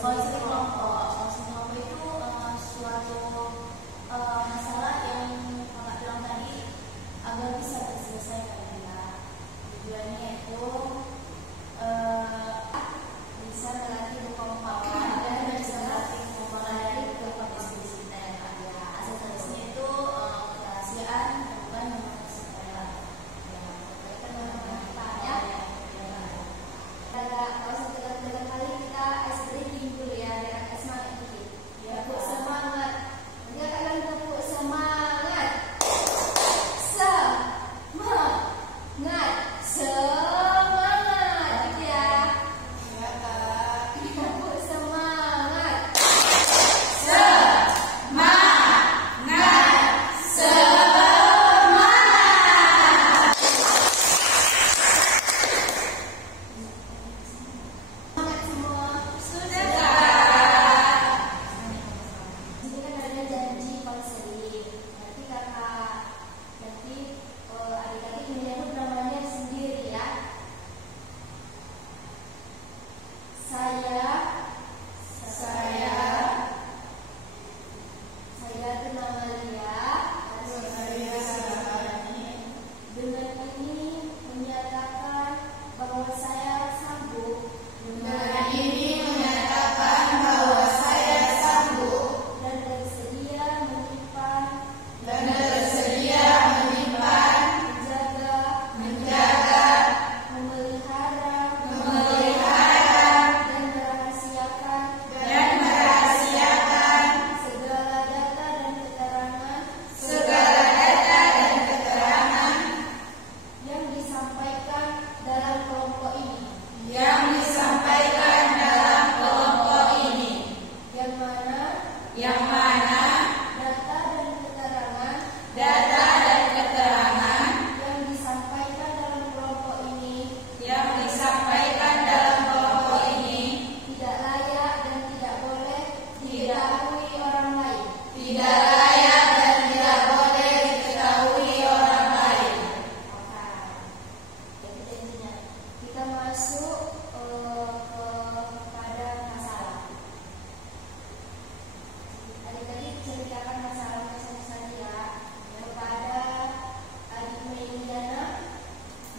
Konseling kelompok itu suatu masalah yang kakak bilang tadi agar bisa terselesaikan ya. Tujuannya itu bisa melatih kekompakan dan bisa melatih kekompakan dari kelompok diskusi kita yang ada. Asal tulisnya itu kerahasiaan bukan memang supaya yang berkaitan dengan kita ya. Kalau setiap kali kita ice breaking dulu ya, dengan semangat dikit. Ya, tepuk semangat. Nanti kalian tepuk semangat. Semangat. Semangat. Gitu ya. Ya, Kak. Tepuk semangat. Semangat. Semangat. Semangat semua. Sudah, Kak. Ini kan ada janji konseling. Nanti kakak, adik-adik menyebut namanya sendiri ya. Saya itu nama Lia. Dengan ini menyatakan bahwa saya sanggup. Dan bersedia menyimpan, menjaga, memelihara, dan merahasiakan segala data dan keterangan yang disampaikan dalam kelompok ini. Yang mana data dan keterangan yang disampaikan dalam kelompok ini tidak layak dan tidak boleh diketahui orang lain. Jadi intinya kita masuk kepada masalah. Adik-adik ceritakan masalahnya saja ya kepada adik Meliana.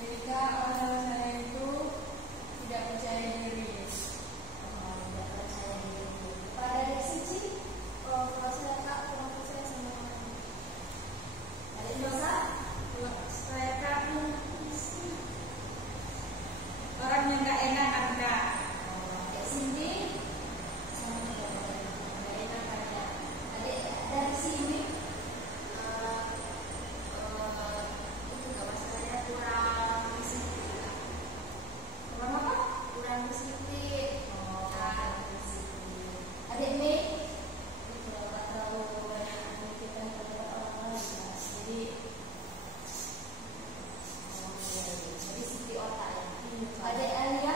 Mereka orang saya itu tidak percaya diri. Tidak percaya diri. Pada adik Suci, kalau saya tak kurang percaya sama orang. Adik Nosa, Kalau saya kan orang yang nggak enak ada. adik Cindy, sama juga nggak enak aja. Adik dari sini, itu nggak masalahnya kurang disiplin. Orang apa? Kurang disiplin. Kurang disiplin. Adik Mei, itu nggak terlalu banyak memikirkan kepada orang lain ya. Jadi sisi otak ya. Adik Alia,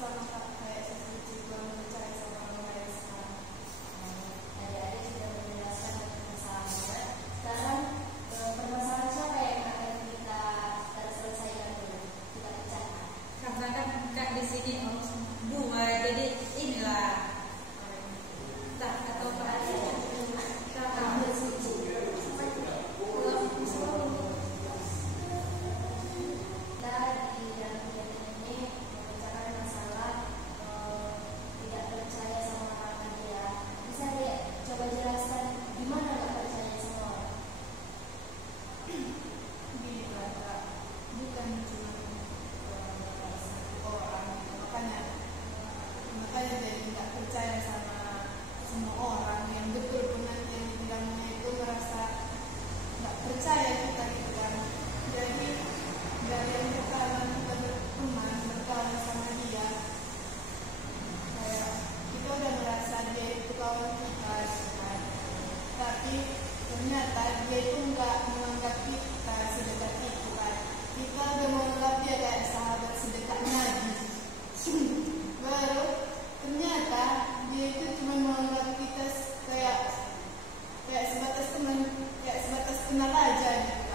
Sama kayak saya juga percaya sama orang lain sekarang. adik-adik sudah menjelaskan permasalahannya. Sekarang permasalahan siapa yang akan kita selesaikan dulu? Kita pecahkan. Karena kan bukan di sini dua, jadi inilah tak atau apa. Ambil suci. Tadi dalam kegiatan ini membicarakan masalah tidak percaya sama orang tadi ya. Bisa deh coba jelaskan gimana nggak percaya sama orang? Gini lah, Kak. Bukan cuma satu orang, makanya jadi nggak percaya sama semua orang. Yang betul pun nanti yang dibilangnya itu merasa nggak percaya kita gitu kan. Jadi dari yang berkawan berteman berkawan sama dia, kayak kita udah merasa dia itu kawan kita gitu kan. Tapi ternyata dia itu nggak menganggap kita sedekat itu kan. Kita udah menganggap dia kayak sahabat sedekat Nabi. Baru ternyata dia itu cuma menganggap kita kayak sebatas teman, kayak sebatas kenal aja gitu.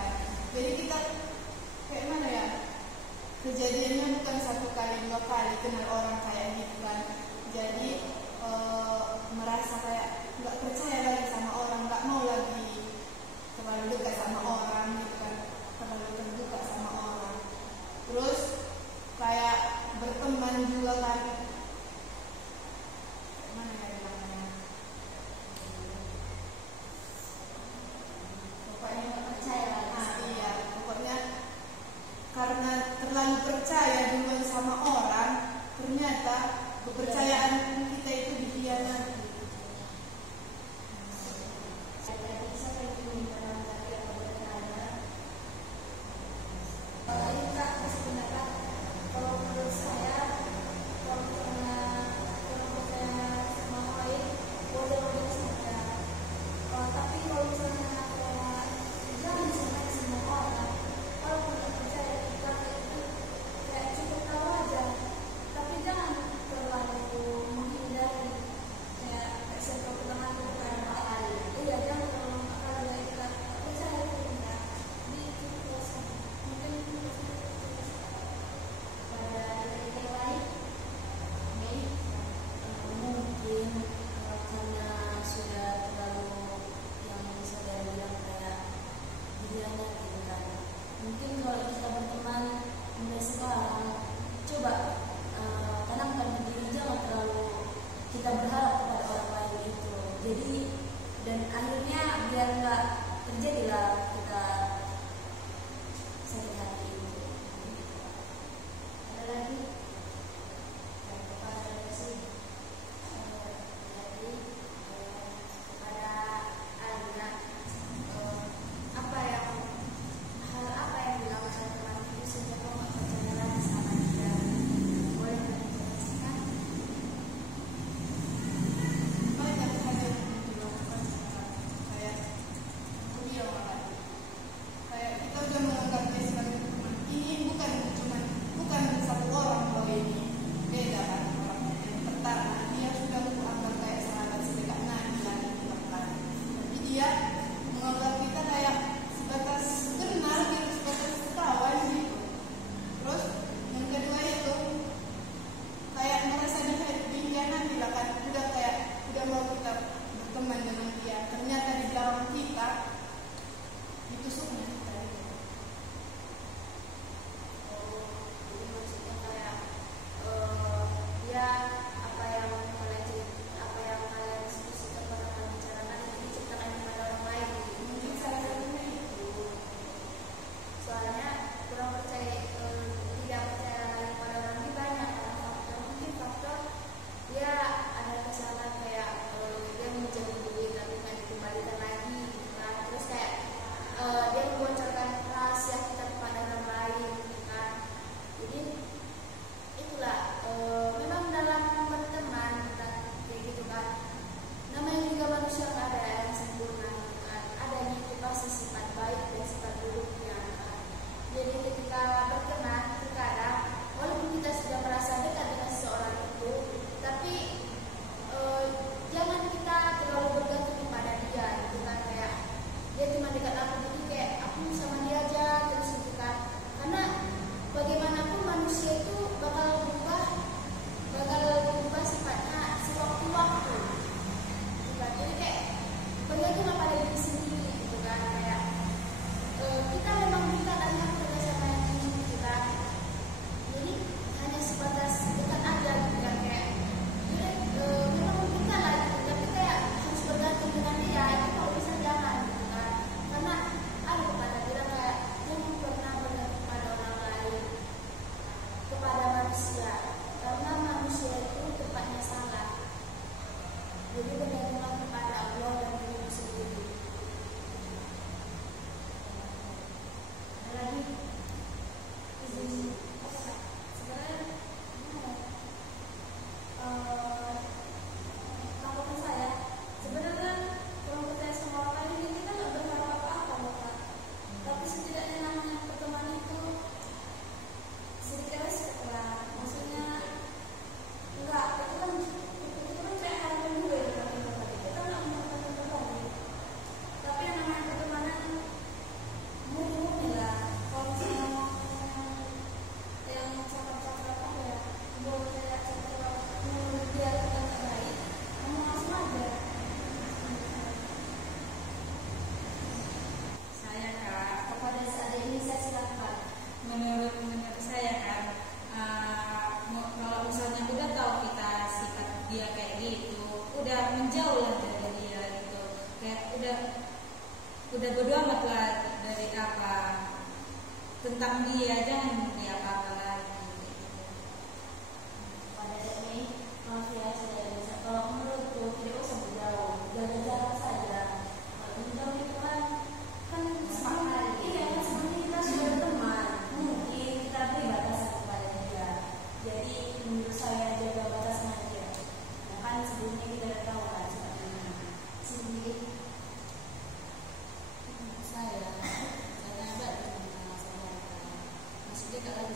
Jadi bergantung kepada Allah dan diri sendiri. Ada lagi? Sebenarnya tanggapan saya, sebenarnya kalau percaya sama orang lain kita nggak berharap apa-apa, Bapak. Tapi setidaknya namanya pertemanan itu sedikit respect lah. Maksudnya enggak, itu kan kayak harapan juga ya, kita nggak mengharapkan bertemu. Tapi yang namanya pertemanan murni lah. Kalau misalnya yang cakap-cakap apa ya, boleh saya cakap menurut dia yang tak baik, kamu langsung aja. Saya Kak, Kepada saat ini saya silakan. menurut saya kan, kalau misalnya udah tahu kita sifat dia kayak gitu, udah menjauh lah dari dia gitu, kayak udah bodo amat lah dari apa tentang dia, jangan dia apa-apa lagi gitu. Pada saat ini, maaf ya, saya bisa. Kalau menurutku tidak usah berjauh, jaga jarak saja. Kalau menjauh itu kan sebenarnya iya kan sebenarnya kita sudah berteman. Mungkin kita beri batasan kepada dia. Jadi menurut saya jaga batasan aja. Nah, kan sebelumnya kita udah tahu kan seperti ini. Sedikit saya ada sama saya, maksudnya kalau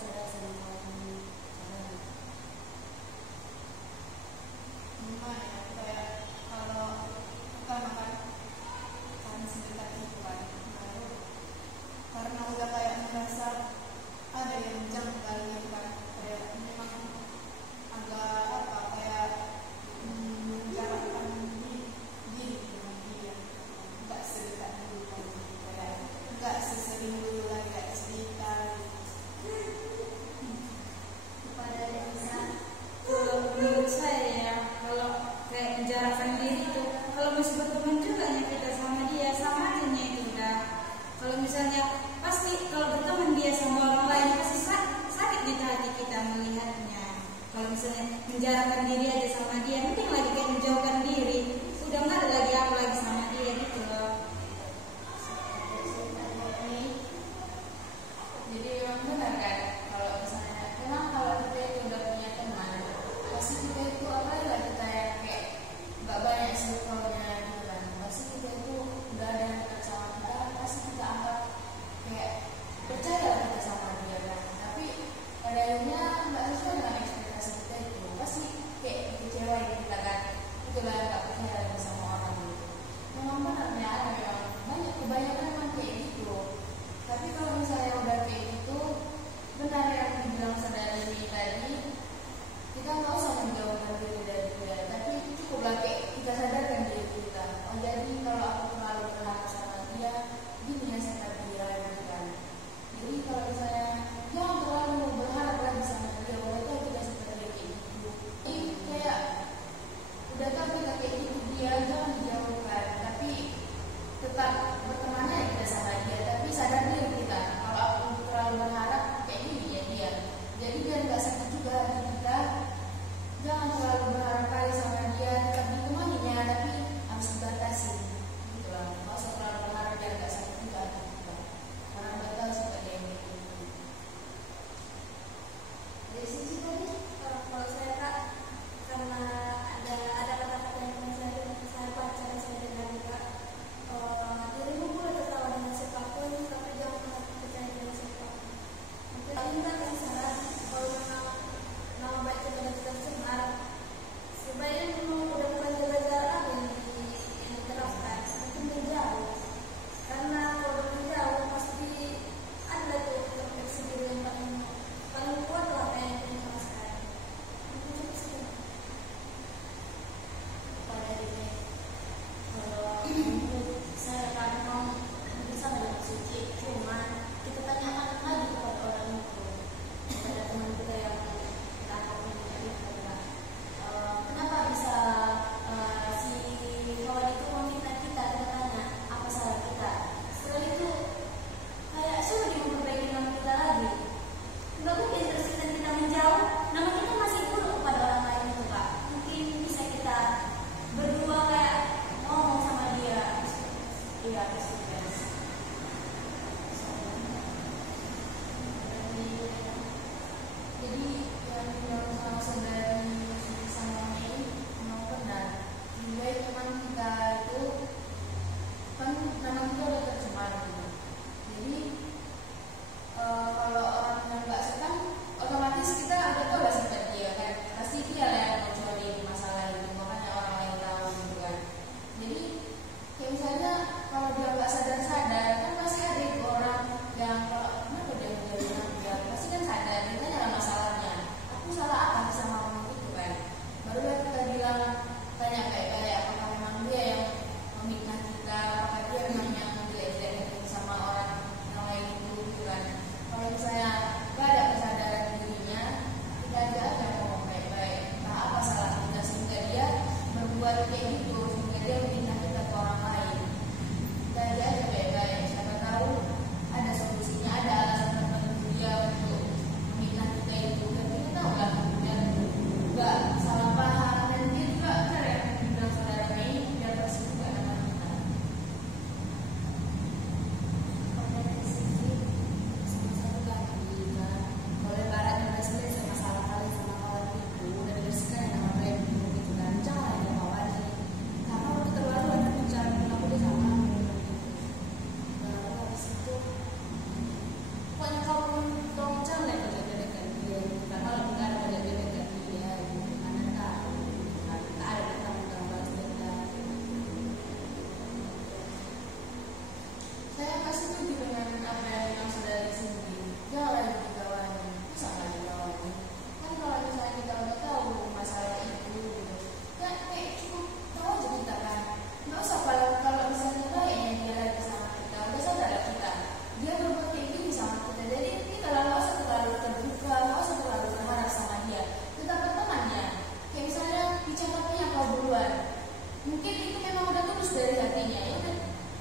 mungkin itu memang udah tulus dari hatinya, ya udah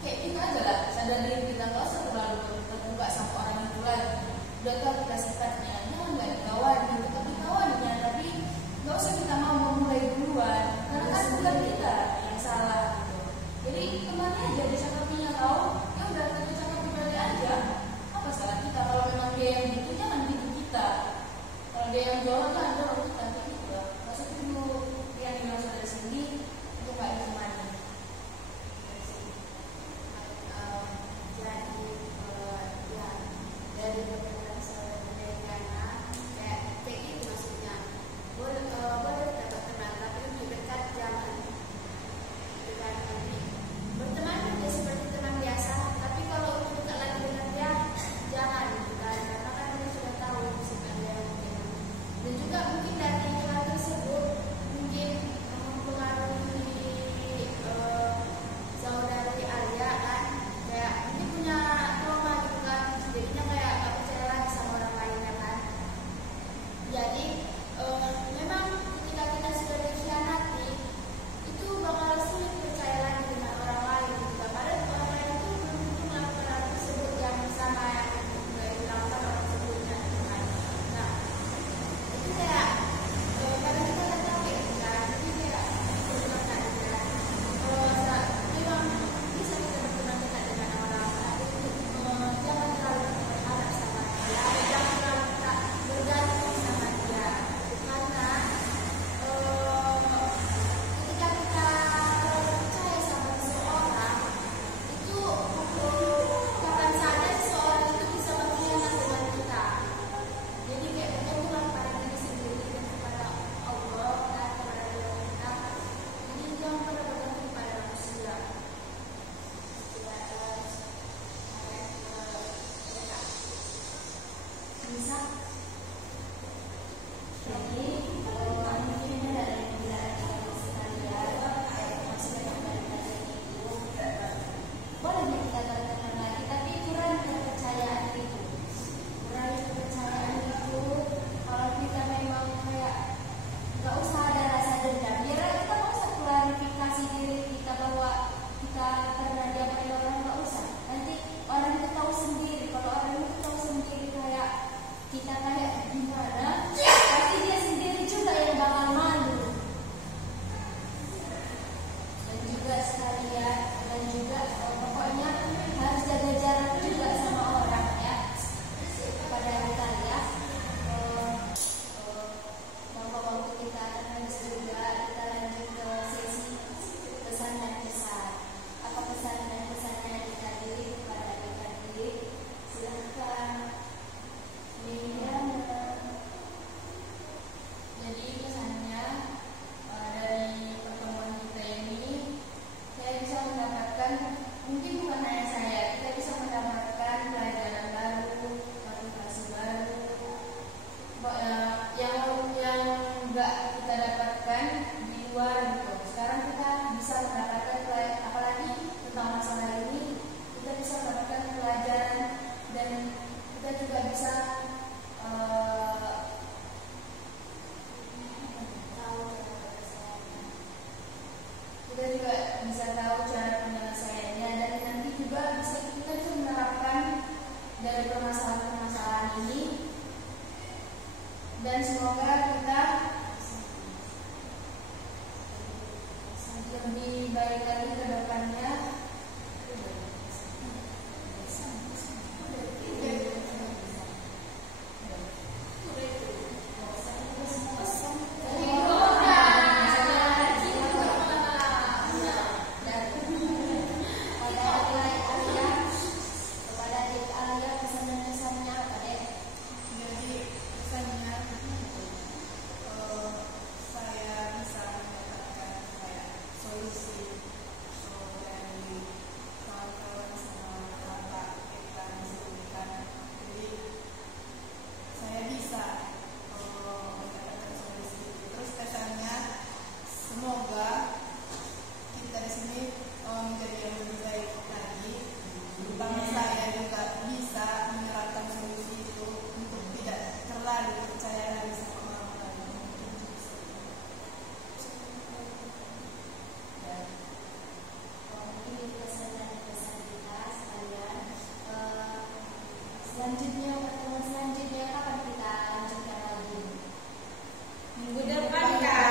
kayak kita aja lah, sadar diri kita, nggak usah terlalu terbuka sama orang itu lagi. Udah tahu kita sifatnya, jangan nggak dikawan gitu, tapi kawannya, tapi nggak usah kita mau memulai duluan, karena kan bukan kita yang salah gitu. Jadi kemana aja bisa cakapinya tahu, ya udah kita cakapi balik aja. Apa salah kita? Kalau memang dia yang gitu, jangan gitu kita. Kalau dia yang jualan kan jualan kita, gitu lah. Maksudnya dulu yang dimaksud dari sini itu nggak ditemani. Dari beberapa dari karena kayak gitu maksudnya boleh dapat teman tapi lebih dekat jangan dengan berteman dia seperti teman biasa, tapi kalau untuk dekat lagi dengan dia jangan karena kan dia sudah tahu sifatnya dan juga mungkin dari hal tersebut mungkin mempengaruhi saudari Alia kan kayak ini punya trauma gitu kan, jadinya kayak gak percaya lagi sama orang lain ya kan. Jadi memang ketika kita sudah dikhianati itu bakal sulit percaya lagi dengan orang lain juga, padahal orang lain itu belum tentu melakukan hal tersebut yang sama yang dilakukan orang sebelumnya gitu kan. Nah itu kayak kadang kita nggak tahu ya kan, jadi kayak bagaimana aja memang bisa kita berteman dekat dengan orang, tapi jangan terlalu berharap sama dia, jangan terlalu kita bergantung sama dia, karena ketika kita terlalu percaya sama seseorang itu kapan saja seseorang itu bisa mengkhianati dengan kita. Jadi kayak bergantung pada diri sendiri dan kepada Allah dan kepada diri kita. Jadi jangan pernah bergantung pada manusia. Bisa. Jadi mungkin dari pembelajaran sekalian maksudnya dari kajian itu boleh kita katakan lagi, tapi kurang kepercayaan itu. Kalau kita memang kayak nggak usah ada rasa dendam, biar kita nggak usah klarifikasi diri kita bahwa kita pernah diapain orang, nggak usah. Nanti orang itu tahu sendiri. Kalau orang itu tahu sendiri kayak kita kayak gimana, pasti dia sendiri juga yang bakal malu. Dan juga sekalian, dan juga pokoknya harus jaga jarak juga sama orang ya. Pada kita ya, waktu kita terus juga kita lanjut ke sesi pesan dan kesan. Apa pesan dan kesannya adik-adik kepada adik-adik? Silahkan. Jadi kesannya dari pertemuan kita ini saya bisa mendapatkan, mungkin bukan hanya saya, kita bisa mendapatkan pelajaran baru, motivasi baru yang enggak kita dapatkan di luar gitu. Sekarang kita bisa mendapatkan, apalagi tentang masalah ini kita bisa mendapatkan pelajaran dan kita juga bisa tahu cara penyelesaiannya, dan nanti juga bisa kita juga menerapkan dari permasalahan-permasalahan ini, dan semoga kita lebih baik lagi ke depannya. Saya bisa mendapatkan kayak solusi pertemuan selanjutnya kapan kita lanjutkan lagi? Minggu depan kan.